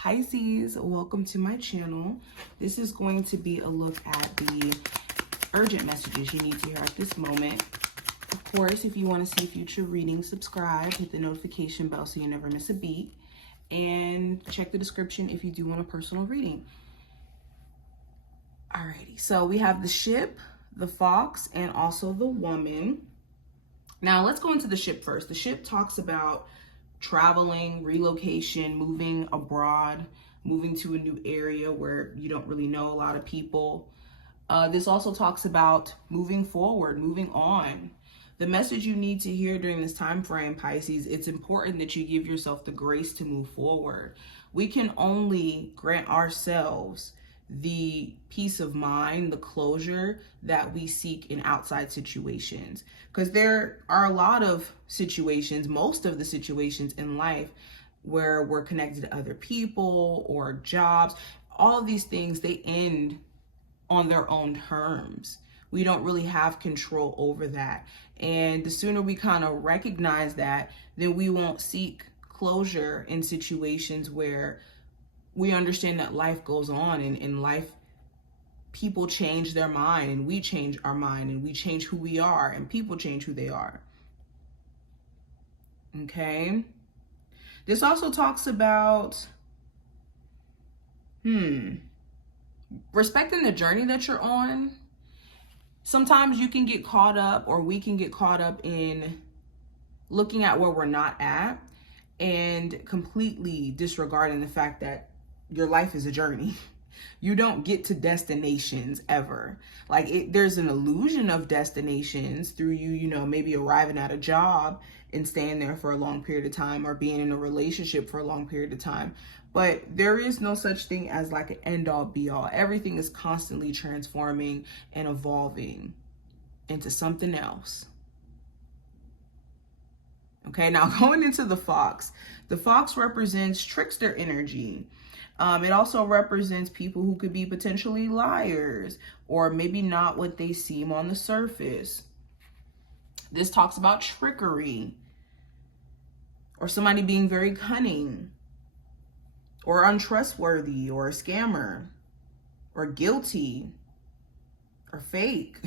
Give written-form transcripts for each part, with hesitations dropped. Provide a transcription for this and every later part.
Pisces, welcome to my channel. This is going to be a look at the urgent messages you need to hear at this moment. Of course, if you want to see future readings, subscribe, hit the notification bell so you never miss a beat, and check the description if you do want a personal reading. Alrighty, so we have the ship, the fox, and also the woman. Now let's go into the ship first. The ship talks about traveling, relocation, moving abroad, moving to a new area where you don't really know a lot of people. This also talks about moving forward, moving on. The message you need to hear during this time frame, Pisces, it's important that you give yourself the grace to move forward. We can only grant ourselves the peace of mind, the closure that we seek in outside situations. Because there are a lot of situations, most of the situations in life where we're connected to other people or jobs. All of these things, they end on their own terms. We don't really have control over that. And the sooner we kind of recognize that, then we won't seek closure in situations where we understand that life goes on, and in life, people change their mind, and we change our mind, and we change who we are, and people change who they are. Okay. This also talks about, respecting the journey that you're on. Sometimes you can get caught up, or we can get caught up in looking at where we're not at and completely disregarding the fact that your life is a journey. You don't get to destinations ever. There's an illusion of destinations through you maybe arriving at a job and staying there for a long period of time, or being in a relationship for a long period of time. But there is no such thing as like an end all be all. Everything is constantly transforming and evolving into something else. Okay, now going into the fox. The fox represents trickster energy. It also represents people who could be potentially liars, or maybe not what they seem on the surface. This talks about trickery, or somebody being very cunning, or untrustworthy, or a scammer, or guilty, or fake.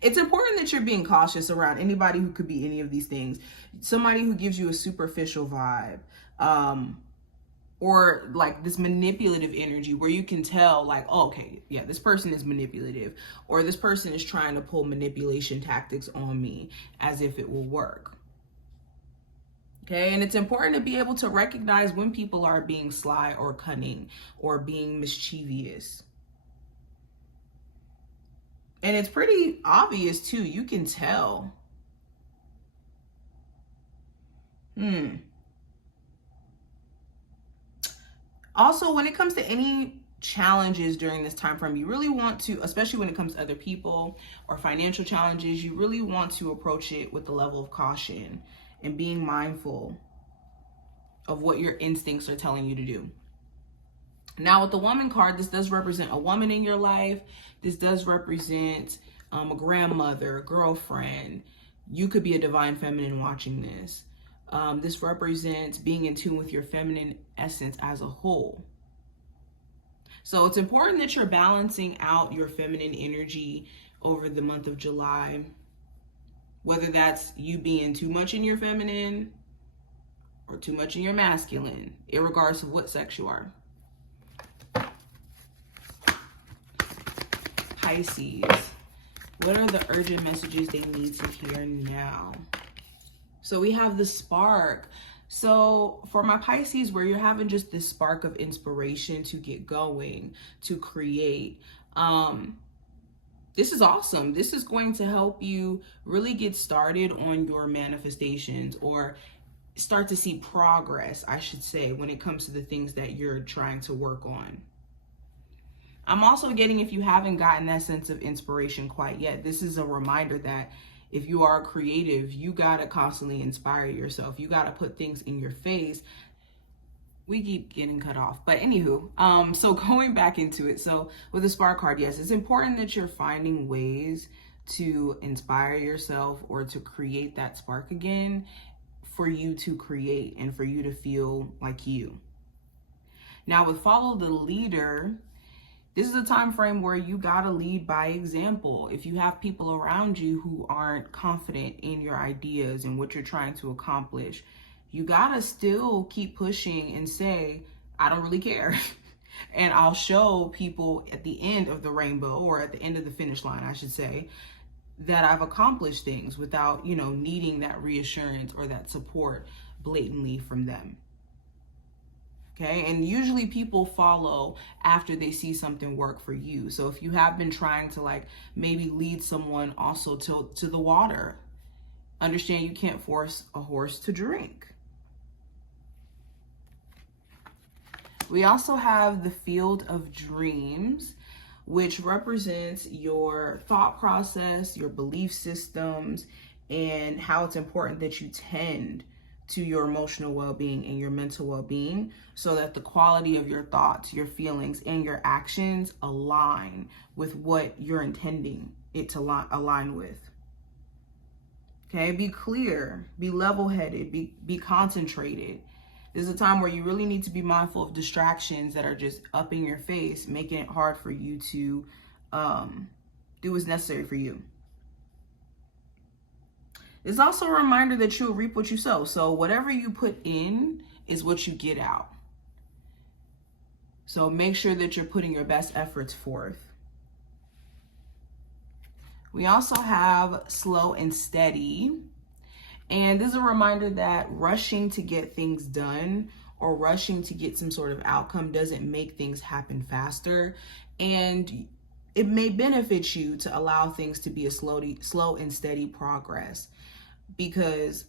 It's important that you're being cautious around anybody who could be any of these things. Somebody who gives you a superficial vibe, or like this manipulative energy where you can tell like, oh, okay, yeah, this person is manipulative, or this person is trying to pull manipulation tactics on me as if it will work. Okay, and it's important to be able to recognize when people are being sly or cunning or being mischievous. And it's pretty obvious too, you can tell. Also, when it comes to any challenges during this time frame, you really want to, especially when it comes to other people or financial challenges, you really want to approach it with a level of caution and being mindful of what your instincts are telling you to do. Now, with the woman card, this does represent a woman in your life. This does represent a grandmother, a girlfriend. You could be a divine feminine watching this. This represents being in tune with your feminine essence as a whole. So it's important that you're balancing out your feminine energy over the month of July, whether that's you being too much in your feminine or too much in your masculine, regardless of what sex you are. Pisces, what are the urgent messages they need to hear now? So we have the spark. So for my Pisces, where you're having just this spark of inspiration to get going, to create, this is awesome. This is going to help you really get started on your manifestations, or start to see progress, I should say, when it comes to the things that you're trying to work on. I'm also getting, if you haven't gotten that sense of inspiration quite yet, this is a reminder that if you are creative, you gotta constantly inspire yourself. You gotta put things in your face. We keep getting cut off, but anywho, so going back into it. So with the spark card, yes, it's important that you're finding ways to inspire yourself or to create that spark again for you to create and for you to feel like you. Now with follow the leader, this is a time frame where you gotta lead by example. If you have people around you who aren't confident in your ideas and what you're trying to accomplish, you gotta still keep pushing and say, I don't really care. And I'll show people at the end of the rainbow, or at the end of the finish line, I should say, that I've accomplished things without, needing that reassurance or that support blatantly from them. Okay, and usually people follow after they see something work for you. So if you have been trying to maybe lead someone also to the water, understand you can't force a horse to drink. We also have the field of dreams, which represents your thought process, your belief systems, and how it's important that you tend to your emotional well-being and your mental well-being, so that the quality of your thoughts, your feelings, and your actions align with what you're intending it to align with. Okay, be clear, be level-headed, be concentrated. This is a time where you really need to be mindful of distractions that are just up in your face, making it hard for you to do what's necessary for you. It's also a reminder that you'll reap what you sow. So whatever you put in is what you get out. So make sure that you're putting your best efforts forth. We also have slow and steady. And this is a reminder that rushing to get things done or rushing to get some sort of outcome doesn't make things happen faster. And it may benefit you to allow things to be a slow and steady progress. Because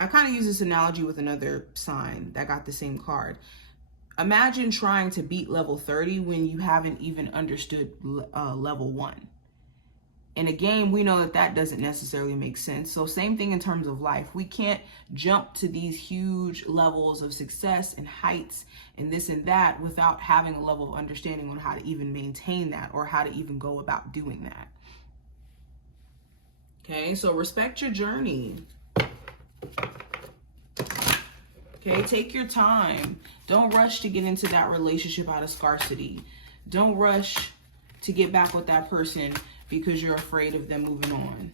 I kind of use this analogy with another sign that got the same card. Imagine trying to beat level 30 when you haven't even understood level 1. In a game, we know that doesn't necessarily make sense. So same thing in terms of life. We can't jump to these huge levels of success and heights and this and that without having a level of understanding on how to even maintain that or how to even go about doing that. Okay, so respect your journey. Okay, take your time. Don't rush to get into that relationship out of scarcity. Don't rush to get back with that person because you're afraid of them moving on.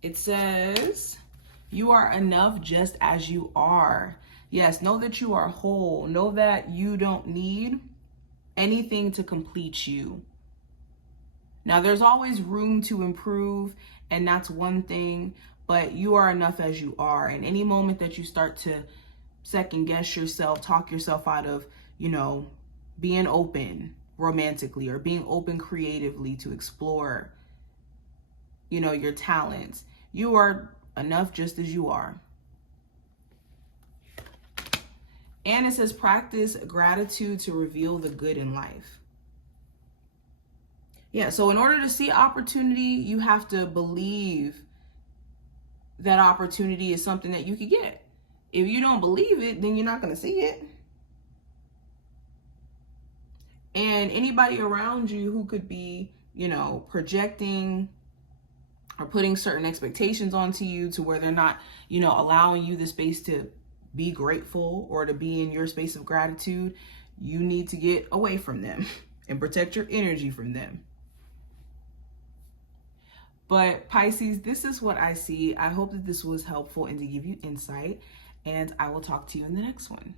It says, you are enough just as you are. Yes, know that you are whole. Know that you don't need anything to complete you. Now, there's always room to improve, and that's one thing, but you are enough as you are. And any moment that you start to second guess yourself, talk yourself out of, being open romantically or being open creatively to explore, your talents, you are enough just as you are. And it says practice gratitude to reveal the good in life. Yeah, so in order to see opportunity, you have to believe that opportunity is something that you could get. If you don't believe it, then you're not going to see it. And anybody around you who could be, projecting or putting certain expectations onto you to where they're not, allowing you the space to be grateful or to be in your space of gratitude, you need to get away from them and protect your energy from them. But Pisces, this is what I see. I hope that this was helpful and to give you insight, and I will talk to you in the next one.